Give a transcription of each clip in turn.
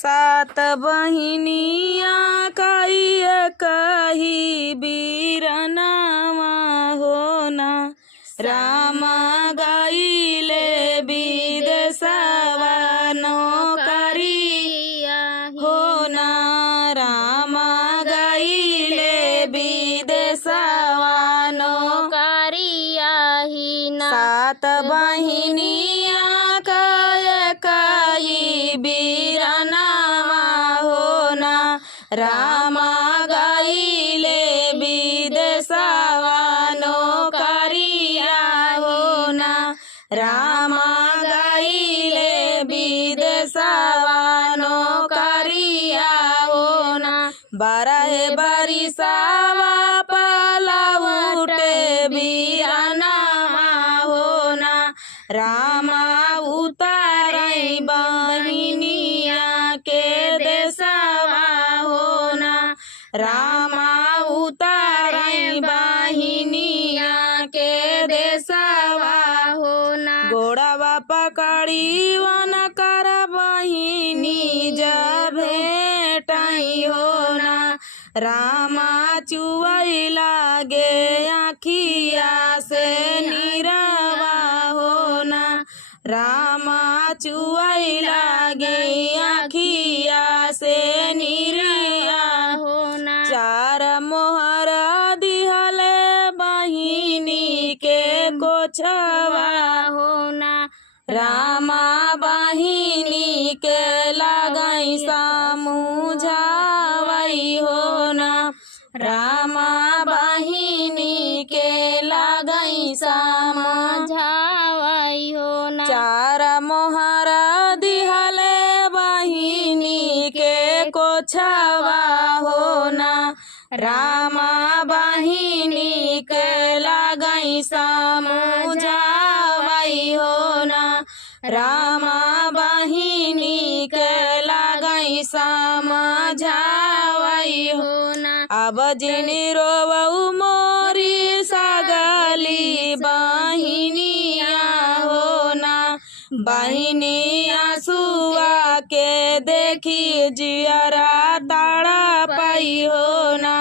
सात बहिनिया कही बीरनामा होना रामा गईले विदेशवा नौकरिया होना रामा गईले विदेशवा नौकरिया ही ना सात बहिनिया कही बीरनामा होना रामा गईले विदेशवा नौकरिया होना रामा गईले विदेशवा नौकरिया होना बारह बरिसावा पलाउटे बीरनामा होना रामा उतारई बहिनिया के देशवा होना रामा उतारई बहिनिया के देशवा होना गोड़वा पकड़ी वन कर बहिनी जब भेटई होना रामा चुवई लागे आखिया से नीरवा होना रामा चुवई लागे आखिया से नीरवा होना चार मोहर दिहले बहिनी के कोछवा होना रामा बहिनी के लगई समझावई होना रामा बहिनी के लगई समझावई होना चार मोहर दिहले बहिनी के कोछवा होना रामा बहिनी के लगई समझावई होना रामा बहिनी के लगई समझावई होना अब जिनी रोवऊ मोरी सगली बहिनिया होना बहिनी आंसुआ के देखी जियरा ताड़ा पाई होना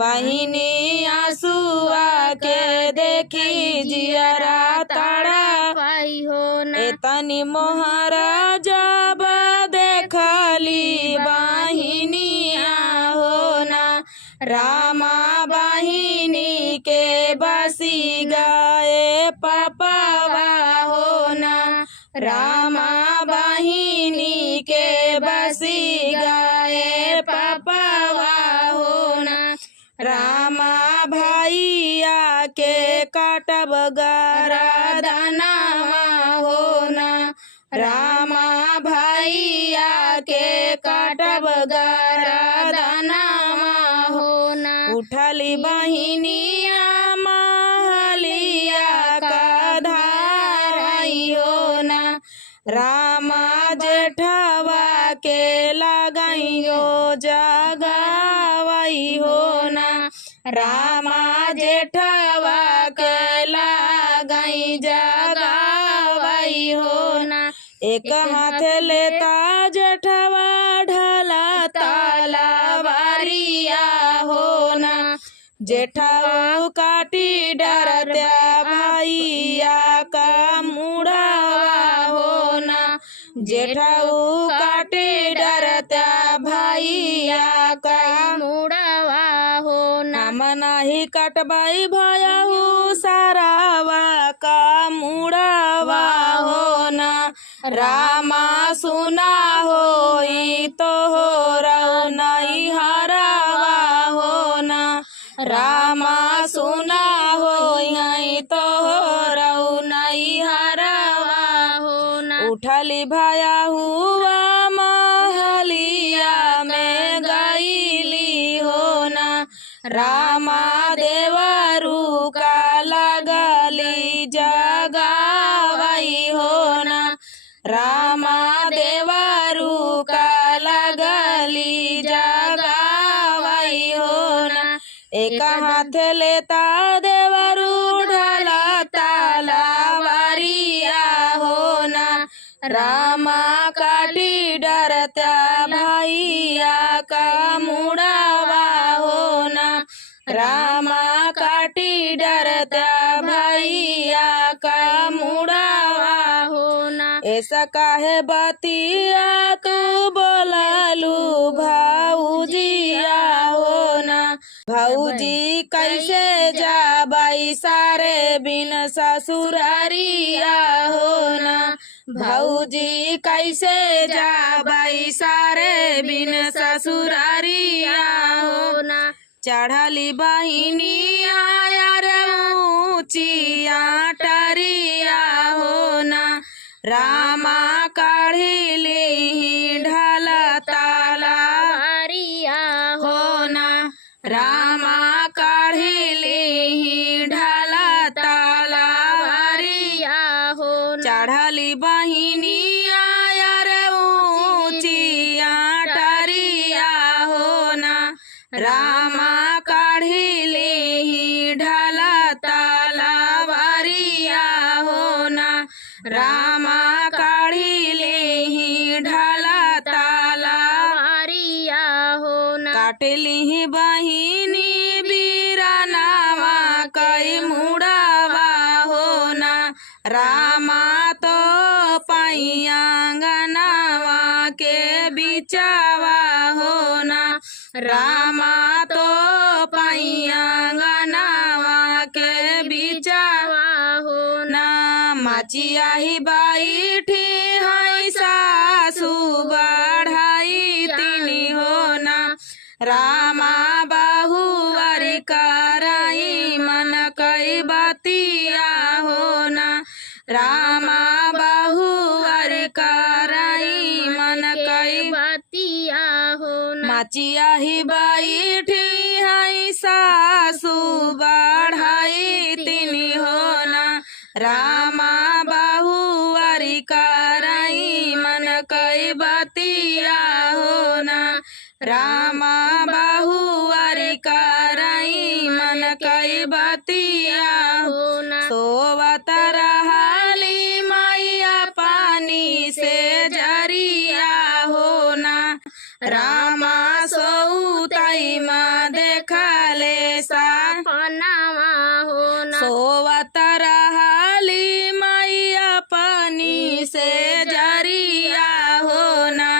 बहिनी आंसुआ के देखी जियरा ताड़ा पाई होना एतनी मोहर जब देखली बहिनिया होना रामा बहिनी के बसी गए पपवा होना रामा बहिनी के बसी गए पपवा होना रामा भैया के काटब गरदनवा होना रामा भैया के काटब गरदनवा होना उठली बहिनिया महलिया का धारई होना रामा जेठवा के लगइयो जगवई होना रामा जेठवा के लगई जगवई होना एक हाथ लेता जेठवा ढला तलवारिया होना जेठाऊ काटी डरत्या भैया का मुड़ावा होना जेठाऊ काटी डरत्या भैया का मुड़ावा होना मनाही कटबाई भयहू सारावा का मुड़ावा होना रामा सुना होई तो नहीं हरावा होना रामा सुना होई तो नहीं हरावा होना उठली भया हुआ महलिया में गईली होना रामा देवरू का लगली जगवई होना रामा देवरू का लगली जगवई होना एक हाथ लेता देवरू ढला तलवारिया होना रामा काटी डरत्या ऐसा काहे बतिया तू बोलालू भाऊजिया हो ना। भाऊजी कैसे जाबाई सारे बिन ससुरारिया हो ना। भाऊजी कैसे जाबाई सारे बिन ससुरारिया हो ना। चढ़ली बहिनिया यार ऊँचिया टरिया हो ना। रामा काढ़िली ढाल तलवारिया हो ना। रामा काढ़िली ढाल तलवारिया हो ना। चढ़ली बहिनिया यार ऊँचिया टरिया हो ना। रामा काढ़िली ढाल तलवारिया हो ना। रामा काढ़िली ढाल तलवारिया हो ना। काटली बहिनी बीरनावा कई मुड़ावा हो ना। रामा तो पैयांगनावा के बिचावा हो ना। रामा तो पैयांगनावा के बिचावा हो ना। माचिया ही बैठी है सासू बढ़ाई तिनी हो ना। रामा बहुवर कराई मन कई बतिया हो ना। रामा बहुवर कराई मन कई बतिया हो ना। माचिया ही बैठी है सासू बढ़ाई तिनी हो ना। रामा बहुवर कराई मन कई बतिया हो ना। रामा बहुवर कराई मन कई बतिया हो ना। सोवत रहली मैया पानी से जरिया हो ना। रामा सोउताई माँ देखले सपनावा हो ना। सोवत रहली मैया पानी से जरिया हो ना।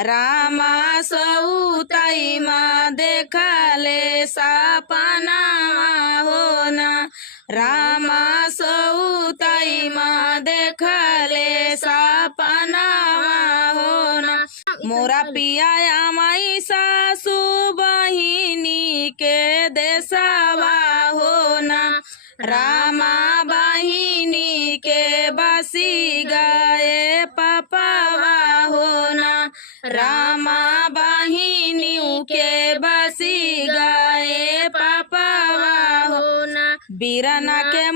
रामा सोउताई माँ देखले सपनावा हो ना। रामा सोउताई माँ देखले सपनावा हो ना। मोरा पिया माई सासू बहिनी के देसवा हो ना। रामा बहिनी के बसी गए पपावा हो ना। रामा बहिनी के बसी गए पपावा हो ना। बीरना के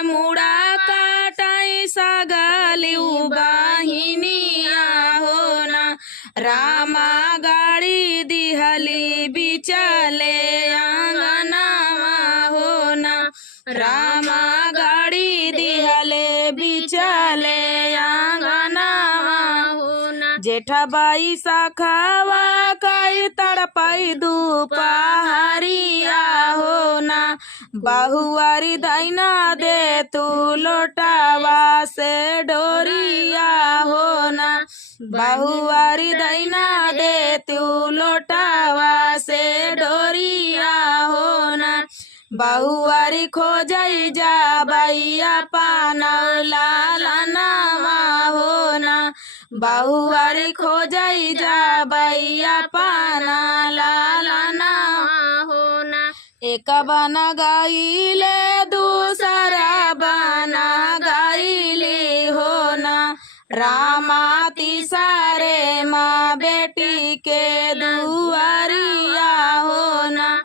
मुड़ा काटाई सगली बहिनिया हो ना। रामा गाड़ी दिहली बिचले आंगनावा हो ना। रामा गाड़ी दिहले बिचले आंगनावा हो ना। जेठाबाई सखावा कई तड़पाई दुपहरिया हो ना। बहुआरी दैना दे तू लोटावा से डोरिया हो ना। बहुआरी दैना दे तू लोटावा से डोरिया हो ना। बहुआरी खोजई जा बैया पाना लालनावा हो ना। बहुआरी खोजई जा बैया पाना लालनावा हो ना। एक बना गाइले दूसरा बना गाइले हो ना। रामा तीसरे माँ बेटी के दुआरिया हो ना।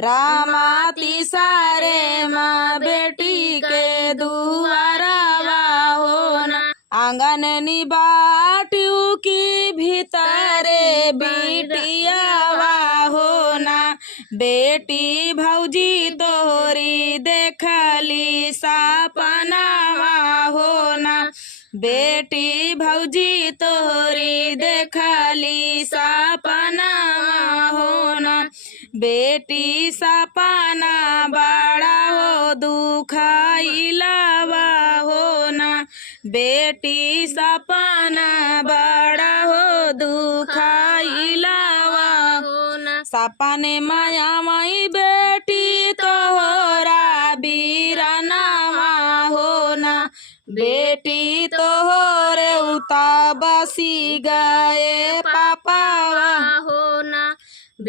रामा तीसरे माँ बेटी के दुआरवा हो ना। आंगन निबाटू की भीतरे बिटियावा हो ना। बेटी भौजी तोहरी देखली सपनावा हो ना। बेटी भौजी तोहरी देखली सपनावा हो ना। बेटी सपना बड़ा हो दुखाइलावा हो ना। बेटी सपना बड़ा हो दुखाइलावा हो ना सपने माया मई बेटी तोहरा बीरानावा हो ना बेटी तोहरे उता बसी गए पापावा हो ना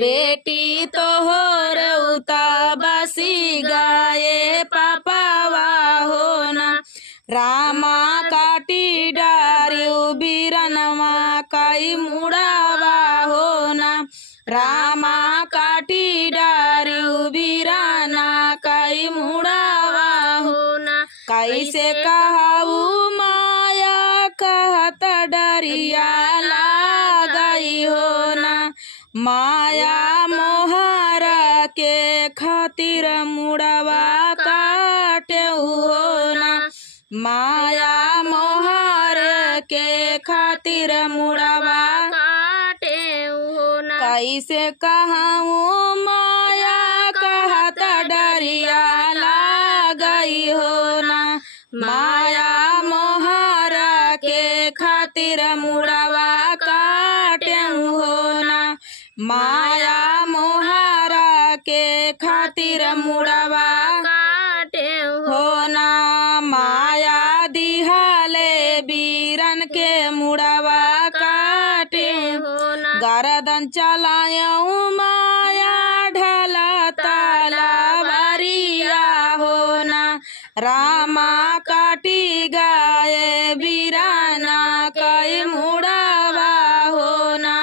बेटी तोहर उता बसी गए पापावा हो ना रामा काटी डारियो बीरनमा कई मुड़ावा हो ना रामा काटी डारियो बीराना कई मुड़ावा हो ना कैसे कहू माया कहत डरिया लागई हो ना माया मोहर के खातिर मुड़वा काटे हो ना माया मोहर के खातिर मुड़वा काटे हो ना कैसे कहूँ माया कहत डरिया लागई हो ना माया मोहर के खातिर मुड़वा काटे हो ना माया मोहर के खातिर मुड़वा काटे हो ना माया दिहले बीरन के मुड़वा काटे हो ना गरदन चलायऊ माया ढला तलवारिया हो ना रामा काटी गाये बीराना कई मुड़वा हो ना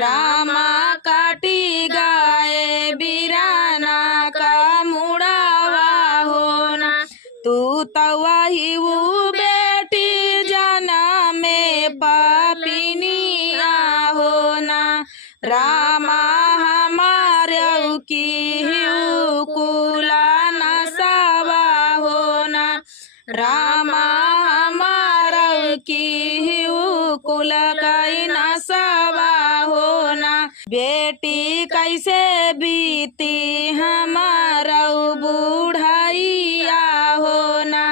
रामा काटी गाये बीराना का मुड़वा हो ना तू तवाही वो बेटी जना में पापिनिया हो ना रामा हमारे की कुला नसावा हो ना रामा हमारा की कुल कई नसावा हो ना बेटी कैसे बीती हमारा बूढ़ाइया हो ना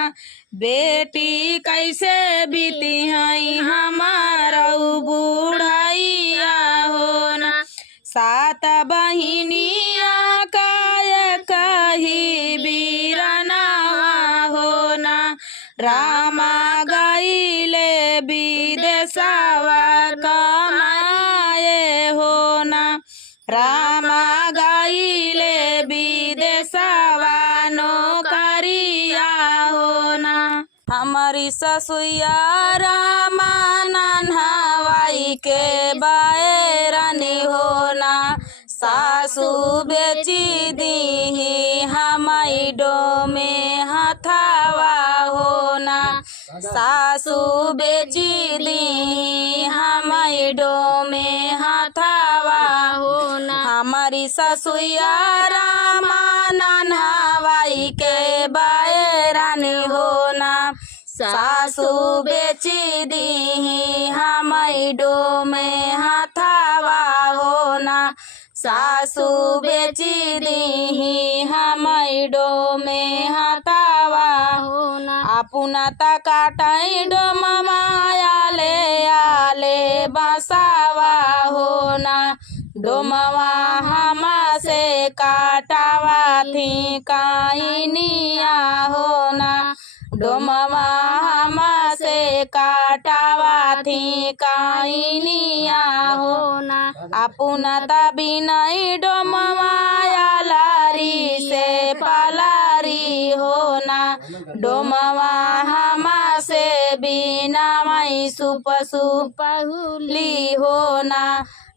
बेटी कैसे बीती है हमारा बूढ़ाइया हो ना सात बहिनिया काय कही बीरनावा हो ना रामा गईले विदेशवा कमाए हो ना रामा गईले विदेशवा नौकरिया हो ना हमारी ससुया रामा नन्हवाई के बायरानी हो ना सासू बेची दी हमारी डो में हथावा हो ना सासू बेची दी हमारी डो में हथावा हो ना हमारी ससुया रामा नन्हवाई के बायरानी हो ना सासू बेची दी हमारी डो में हथावा हो ना सासू बेची दी हमारी डो में हथावा हो ना अपना तकाटाई डो ममायाले आले बसावा हो ना डोमवा हमा से काटावा थी काइनिया हो ना डोमवा हमा से काटावा थी काइनिया हो ना अपना तभी नहीं डोमवा लारी से पलारी हो ना डोमवा हमा से बिना मई सुप सुपहुली हो ना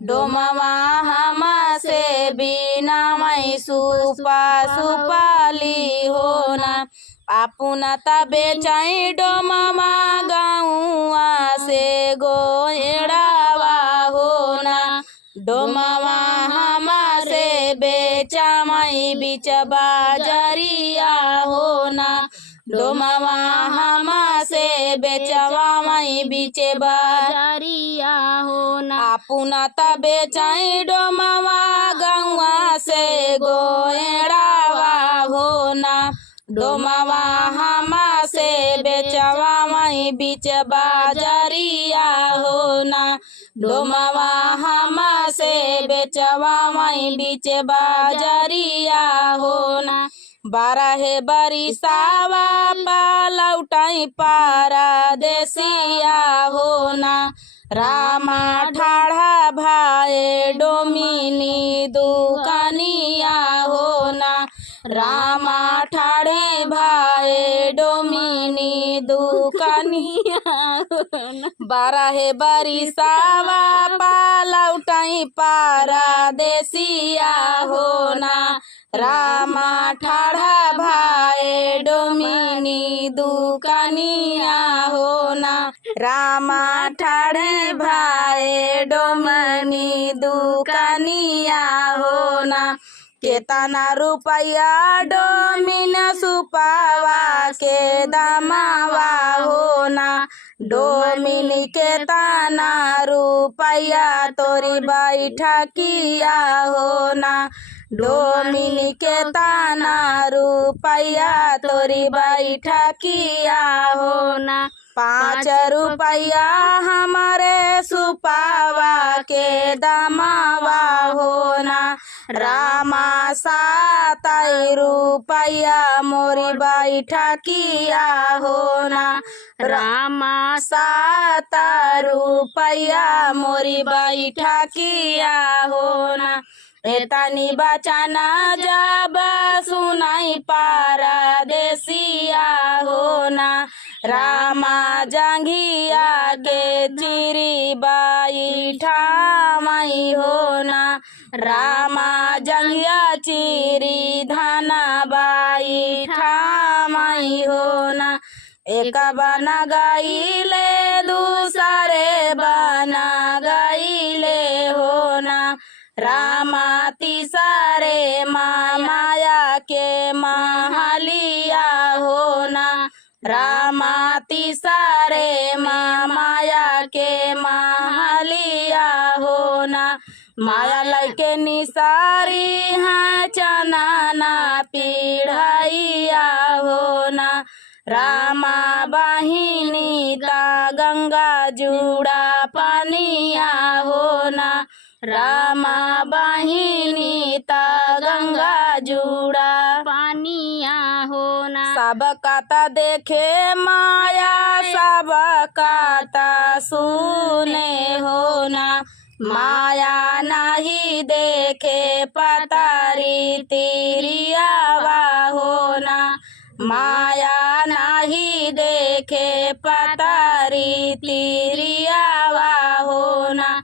डोमवा हमा से बिना मई सुपा सुपाली हो ना अपना तबे चाई डोमवा गाँवा से गोएड़ावा हो ना डोमवा हमा से बेचा मई बीच बाजरिया हो ना डोमवा हमा से बेचवा मई बीच बाजरिया हो ना अपना तबे चाई डोमवा गाँवा से गोएड़ावा हो ना डोमवा हमा से बेचवा मई माई बीच बाजरिया हो ना। डोमवा हमसे बेचवा माई बीच बाजरिया हो ना। 12 बरिसावा लौटाई पारदेसिया हो ना। रामा ठाढ़ा भाए डोमिनी दुकानिया हो ना। रामा ठाढ़े भाए डोमिनी दुकानिया हो ना। 12 बरिसावा लौटाई पारदेसिया हो ना। रामा ठाढ़ा भाए डोमिनी दुकानिया हो ना। रामा ठाढ़े भाए डोमिनी दुकानिया हो ना। केतना रुपया डोमिन सुपावा के दामावा हो ना। डोमिन केतना रुपया तोरी बैठकिया हो ना। डोमिन केतना रुपया तोरी बैठकिया हो ना। 5 रुपया हमारे सुपावा के दामावा हो ना। रामा 7 रुपया मोरी बैठकिया हो ना। रामा 7 रुपया मोरी बैठकिया हो ना। एतनी बचना जब सुनाई पारदेसिया हो ना। रामा जंघिया के चिरी बैठा माई हो ना। रामा जंघिया चिरी धाना बैठा माई हो ना। एक बना गईले दूसरे बना गईले हो ना। रामा तीसरे माया के महलिया हो ना। रामा तीसरे माया के महलिया हो ना। माया लैके निसारी है चनाना पीढ़ैया हो ना। रामा बहिनी का गंगा जुड़ा पनिया हो ना। रामा बहिनी ता गंगा जुड़ा पानिया हो ना। सब काता देखे माया सब काता सुने हो ना। माया नहीं देखे पतारी तिरियावा हो ना। माया नहीं देखे पतारी तिरियावा हो ना।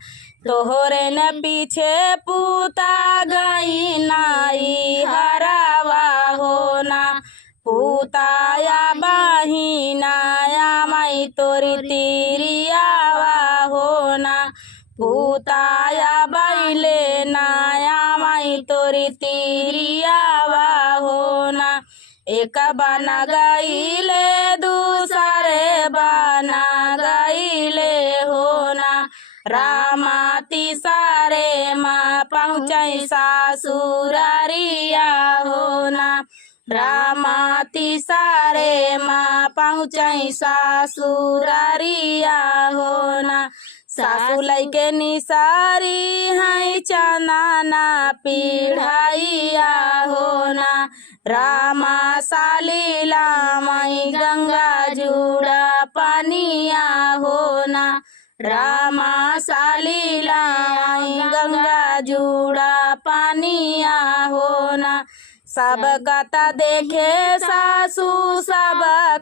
तोहरे न पीछे पूता गई नाई हरावा हो ना। पूताया बहिनाया माई तोरी तिरियावा हो ना। पूताया बैले नाया माई तोरी तिरियावा हो ना। एक बना गईले दूसरे बना गईले हो ना। रामा तीसरे माँ पहुँचई सासुरारिया हो ना। रामा तीसरे माँ पहुँचई सासुरारिया हो ना। सासु लैके निसारी है चनाना पीढ़ैया हो ना। रामा सालीला माई गंगा जुड़ा पनिया हो ना। रामा सालीला माई गंगा जुड़ा पनिया हो ना। सब कता देखे सासू सब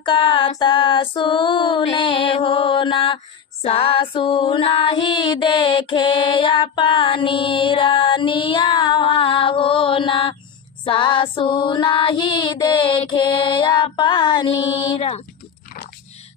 कता सुने हो ना। सासू नहीं देखे अपनी रानियावा हो ना। सासू नहीं देखे अपनी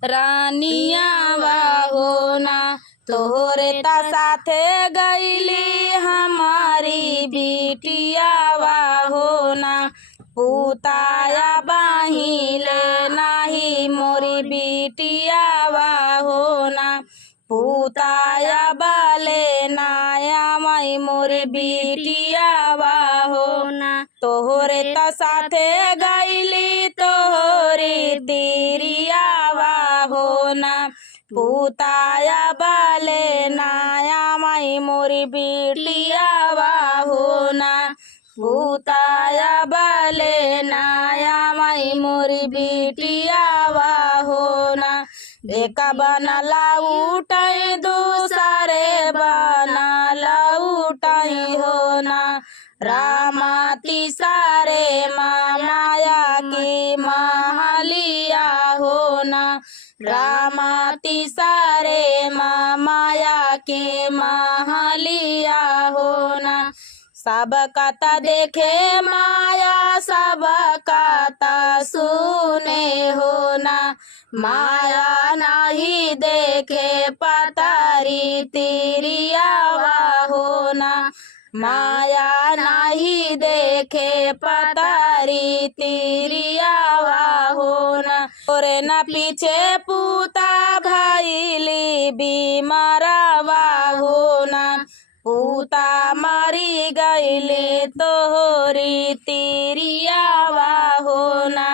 रानियावा हो ना। तोहरे ता साथे गईली हमारी बिटियावा हो ना। पूताया बाहिले नाही मोरी बिटियावा हो ना। पूताया बाले नाया माई मोरी बिटियावा हो ना। तोहरे ता साथे गईली तोहरी तिरियावा हो ना। पूताया बाले नाया माई मोरी बिटिया हो ना पूताया बाले नाया माई मोरी बिटिया हो ना एक बनला उठाई दूसरे बनला उठाई हो ना रामा तिसारे माया की महलिया हो ना रामा तिसारे माया के महलिया हो ना सब कथा देखे माया सब कथा सुने हो ना माया नहीं देखे पतारी तिरिया हो ना माया नहीं देखे पतारी तिरिया हो ना और न पीछे पूता भैली बीमारवा हो ना पूता मरी गईले तोहरी तिरियावा हो ना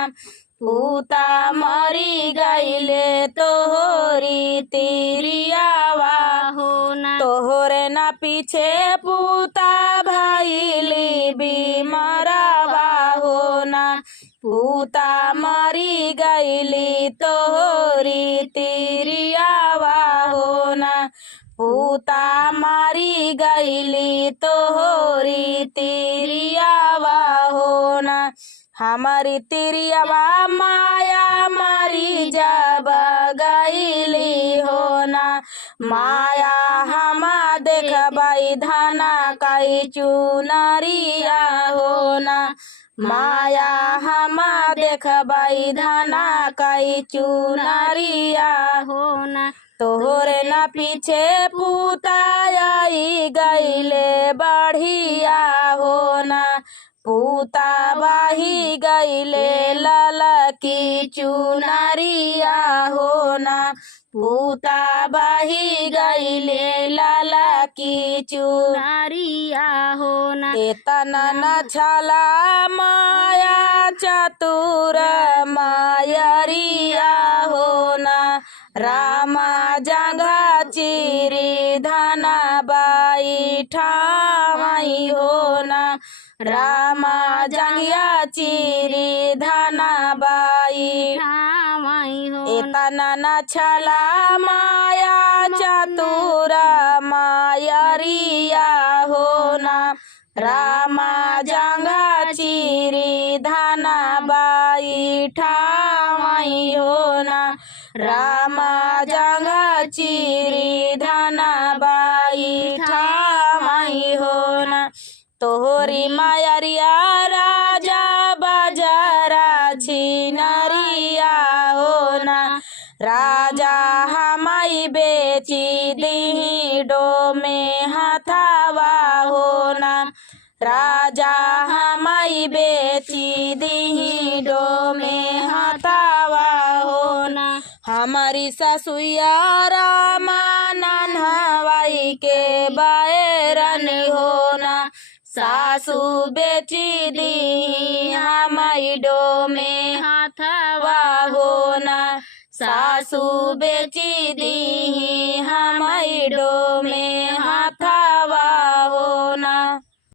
पूता मरी गईले तोहरी तिरियावा हो ना तोहरे ना पीछे पूता भैली बीमारवा हो ना पूता मरी गईली तोहरी तिरियावा हो ना पूता मारी गईली तोहरी तिरियावा हो ना हमारी तिरियावा माया मारी जब गईली हो ना माया हमा देखबाई धाना काई चुनरिया हो ना माया हमा देखबाई धाना काई चुनरिया हो ना तोहरे ना पीछे पूताई गईले बढ़िया हो ना पूता बाही गईले ललकी चुनरिया हो ना पूता बाही गईले ललकी नारिया हो ना एतना न छला माया चतुर मायरिया हो ना रामा जंगा चिरी धना बाई ठाई हो ना रामा जंगिया चिरी धना बाई ठामई हो एतना न छला माया चतुर मायरिया हो ना रामा जंगा चिरी धना बाई ठाई हो ना रामा जंगा चिरी धना बाई ठाई हो ना तोहरी मायरिया राजा बाजारा छिनरिया हो ना राजा हमाई बेची दी डो में हथावा हो ना राजा हमाई बेची दी डो में हथावा हो ना हमारी ससुया रामा नन्हवाई के बैरन हो ना सासू बेची दी हमाई डो में हाथवा हो ना सासू बेची दी हमाई डो में